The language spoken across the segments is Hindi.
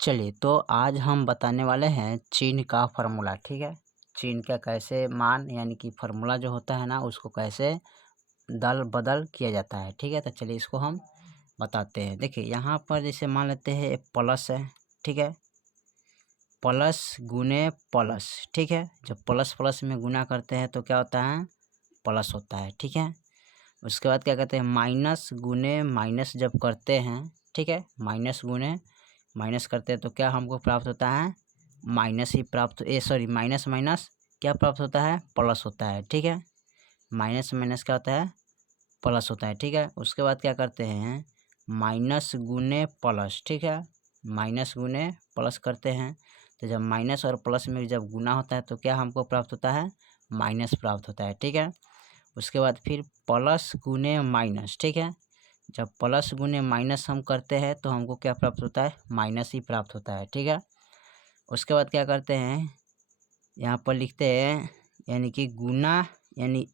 चलिए तो आज हम बताने वाले हैं चिन्ह का फार्मूला। ठीक है, चिन्ह का कैसे मान यानी कि फार्मूला जो होता है ना उसको कैसे दल बदल किया जाता है। ठीक है, तो चलिए इसको हम बताते हैं। देखिए यहाँ पर जैसे मान लेते हैं प्लस है। ठीक है, प्लस गुने प्लस। ठीक है, जब प्लस प्लस में गुना करते हैं तो क्या होता है, प्लस होता है। ठीक है, उसके बाद क्या कहते हैं, माइनस गुने माइनस जब करते हैं। ठीक है, माइनस गुने माइनस करते हैं तो क्या हमको प्राप्त होता है, माइनस ही प्राप्त माइनस माइनस क्या प्राप्त होता है, प्लस होता है। ठीक है, माइनस माइनस क्या होता है, प्लस होता है। ठीक है, उसके बाद क्या करते हैं, माइनस गुने प्लस। ठीक है, माइनस गुने प्लस करते हैं तो जब माइनस और प्लस में जब गुना होता है तो क्या हमको प्राप्त होता है, माइनस प्राप्त होता है। ठीक है, उसके बाद फिर प्लस गुने माइनस। ठीक है, जब प्लस गुने माइनस हम करते हैं तो हमको क्या प्राप्त होता है, माइनस ही प्राप्त होता है। ठीक है, उसके बाद क्या करते हैं, यहाँ पर लिखते हैं यानी कि गुना यानी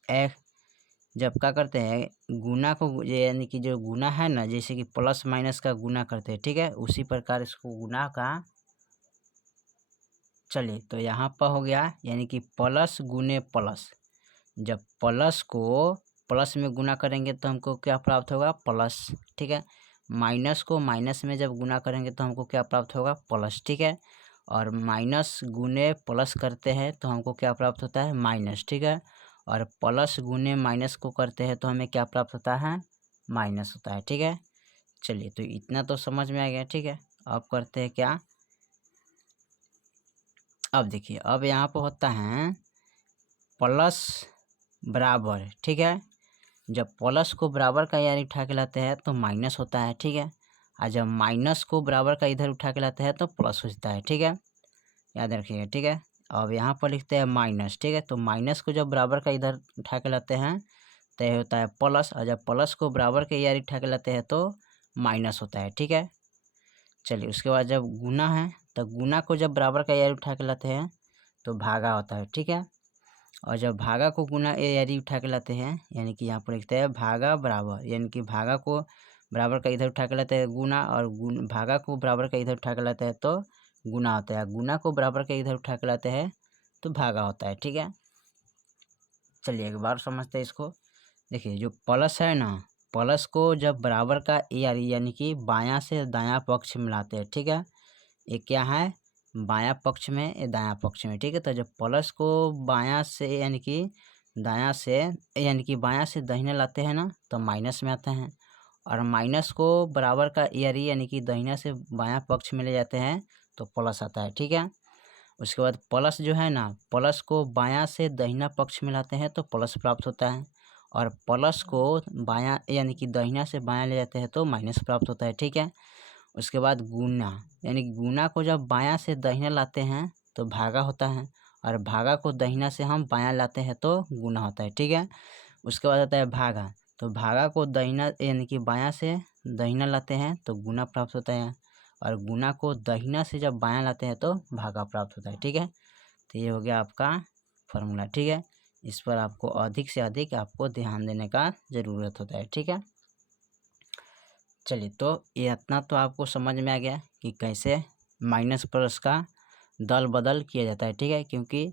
जब क्या करते हैं गुना को, यानी कि जो गुना है ना, जैसे कि प्लस माइनस का गुना करते हैं। ठीक है, उसी प्रकार इसको गुना का, चलिए तो यहाँ पर हो गया यानी कि प्लस गुने प्लस। जब प्लस को प्लस में गुना करेंगे तो हमको क्या प्राप्त होगा, प्लस। ठीक है, माइनस को माइनस में जब गुना करेंगे तो हमको क्या प्राप्त होगा, प्लस। ठीक है, और माइनस गुने प्लस करते हैं तो हमको क्या प्राप्त होता है, माइनस। ठीक है, और प्लस गुने माइनस को करते हैं तो हमें क्या प्राप्त होता है, माइनस होता है। ठीक है, चलिए तो इतना तो समझ में आ गया। ठीक है, अब करते हैं क्या, अब देखिए अब यहाँ पर होता है प्लस बराबर। ठीक है, जब प्लस को बराबर का यानी उठा के लाते हैं तो माइनस होता है। ठीक है, और जब माइनस को बराबर का इधर उठा के लाते हैं तो प्लस होता है। ठीक है, याद रखिएगा। ठीक है, अब यहाँ पर लिखते हैं माइनस। ठीक है, तो माइनस को जब बराबर का इधर उठा के लाते हैं तो यह होता है प्लस, और जब प्लस को बराबर के यानी उठा के लाते हैं तो माइनस होता है। ठीक है, चलिए उसके बाद जब गुना है तो गुना को जब बराबर का यानी उठा के लाते हैं तो भागा होता है। ठीक है, और जब भागा को गुना यानी उठा के लाते हैं, यानी कि यहाँ पर लिखते हैं भागा बराबर, यानी कि भागा को बराबर का इधर उठा के लाते हैं गुना, और भागा को बराबर का इधर उठा के लाते हैं तो गुना होता है, गुना को बराबर का इधर उठा के लाते हैं तो भागा होता है। ठीक है, चलिए एक बार समझते हैं इसको। देखिए जो प्लस है ना, प्लस को जब बराबर का यानी कि बायां से दायां पक्ष मिलाते हैं। ठीक है, ये क्या है, बायां पक्ष में, ये दायां पक्ष में। ठीक है, तो जब प्लस को बायां से यानी कि दायां से यानी कि बायां से दाहिने लाते हैं ना तो माइनस में आते हैं, और माइनस को बराबर का यानी कि दाहिना से बायां पक्ष में ले जाते हैं तो प्लस आता है। ठीक है, उसके बाद प्लस जो है ना, प्लस को बायां से दाहिना पक्ष में लाते हैं तो प्लस प्राप्त होता है, और प्लस को बायां यानी कि दाहिना से बायां ले जाते हैं तो माइनस प्राप्त होता है। ठीक है, उसके बाद गुना, यानी गुना को जब बायां से दाहिना लाते हैं तो भागा होता है, और भागा को दाहिना से हम बायां लाते हैं तो गुना होता है। ठीक है, उसके बाद आता है भागा, तो भागा को दाहिना यानी कि बायां से दाहिना लाते हैं तो गुना प्राप्त होता है, और गुना को दाहिना से जब बायां लाते हैं तो भागा प्राप्त होता है। ठीक है, तो ये हो गया आपका फार्मूला। ठीक है, इस पर आपको अधिक से अधिक आपको ध्यान देने का ज़रूरत होता है। ठीक है, चलिए तो ये इतना तो आपको समझ में आ गया कि कैसे माइनस प्लस का दल बदल किया जाता है। ठीक है, क्योंकि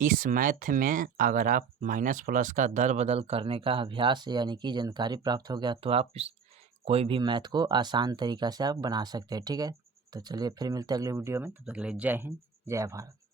इस मैथ में अगर आप माइनस प्लस का दल बदल करने का अभ्यास यानी कि जानकारी प्राप्त हो गया तो आप कोई भी मैथ को आसान तरीक़ा से आप बना सकते हैं। ठीक है, तो चलिए फिर मिलते हैं अगले वीडियो में, तब तक के लिए जय हिंद जय भारत।